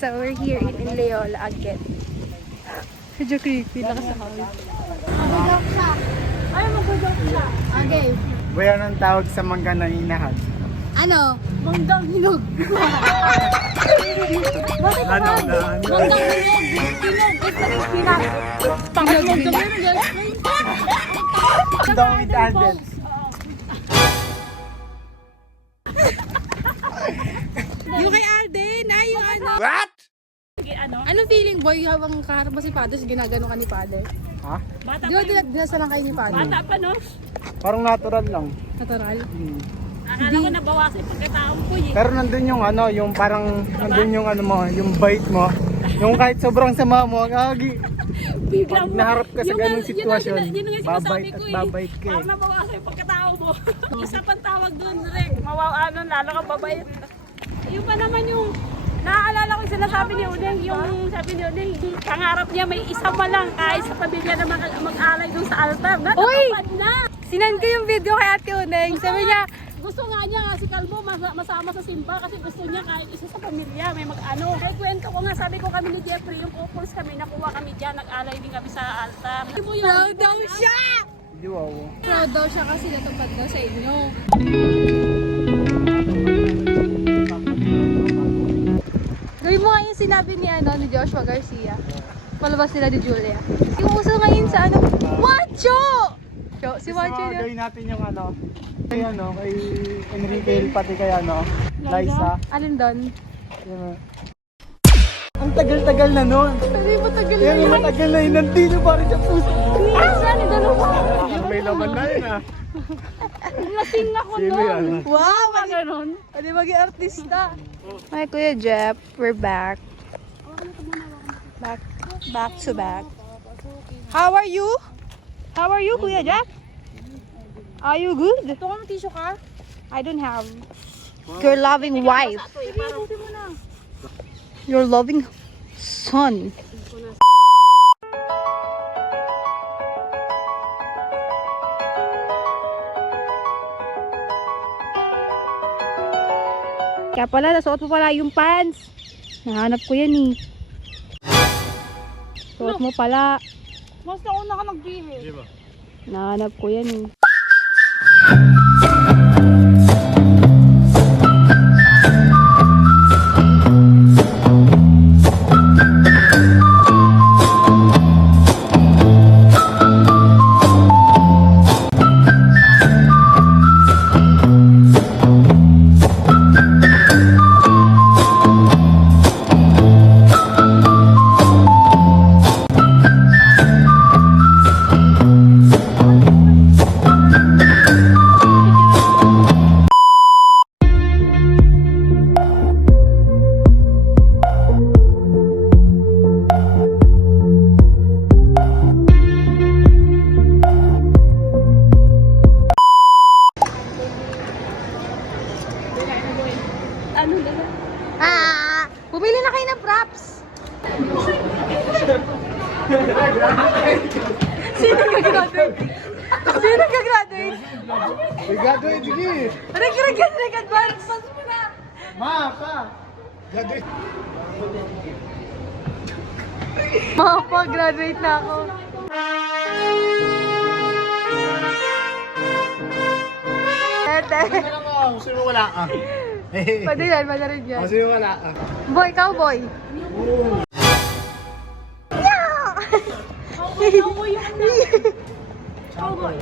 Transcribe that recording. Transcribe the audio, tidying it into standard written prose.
So we're here in Leola again. Medyo creepy, nakasakay. Mag-joke siya. Ay, mag-joke siya. Okay. Buya ng tawag sa mangga na hinahat. Ano? Manggang hinog. Bakit ka ba? Manggang hinog. Hinog. Pinak. Panghinog ka ba? Dong with handles. Yung kay Arden, ay yung ano. What? Anong feeling boy habang kaharap mo si Father, ginagano ka ni Father? Ha? Di ba dinasa lang kayo ni Father? Bata pa, no? Parang natural lang. Natural? Akala ko nabawasan yung pagkataong ko eh. Pero nandun yung ano, yung parang nandun yung ano mo, yung bite mo. Yung kahit sobrang sama mo, agi. Bigla Pag mo. naharap ka sa ganung sitwasyon, Yun ang babait sinasabi at ko babait ka Parang eh. nabawasan yung pagkatao mo. Isa pang tawag doon, Rick. Ano, lalo ka babait. Yung pa naman yung naaalala ko yung sinasabi ni Uneng, yung sabi ni Uneng, pangarap niya may isa pa lang kahit sa pamilya na mag-alay doon sa altar. Uy! Natapad na! Sinend ko yung video kay Ate Uneng. Sabi niya, Gusto nga niya si Kalbo masama sa simba kasi gusto niya kahit isa sa pamilya may mag-ano. Kaya kwento ko nga, sabi ko kami ni Jeffrey, yung couples kami, nakuha kami dyan, nag-alay din kami sa altar. proud daw siya! Di wow. Proud daw siya kasi natupad daw sa inyo. Gawin mo nga yung sinabi ni, ni Joshua Garcia. Palabas nila ni Julia. Yung uso ngayon sa Wacho! Si Wacho Gusto mo yun. gawin natin yung ano, kay Enrique, pati kay Liza. Alin doon? Yun. Ang tagal-tagal na nun. Sabi mo tagal na Yan yun. yung matagal na yun, nandito pa rin sa puso. Minsan, dalawa. May laman na yun ah. Lasing ako Sino yan? Wow! Ganun. Pwede maging artista. Hi, Kuya Jeff. We're back. Back to back. How are you? How are you, Kuya Jeff? Are you good? Ito ka tissue ka? I don't have. Your loving wife. Your loving son. Kaya pala, nasuot mo pala yung pants. Nahanap ko yan eh. Suot mo pala. Mas nauna ka nag-gihil. Nahanap ko yan eh. Bumili na kayo ng props. Sino ka-graduate? Sino ka-graduate? Graduate, sige. Nag-advance. Pasok mo na. Ma, pa. Graduate. Mapa, graduate na ako. Tete. Gusto mo wala ka? Pwede yan, pwede rin yan. Gusto mo wala ka? Boy, cowboy. Cowboy yung ano. Cowboy.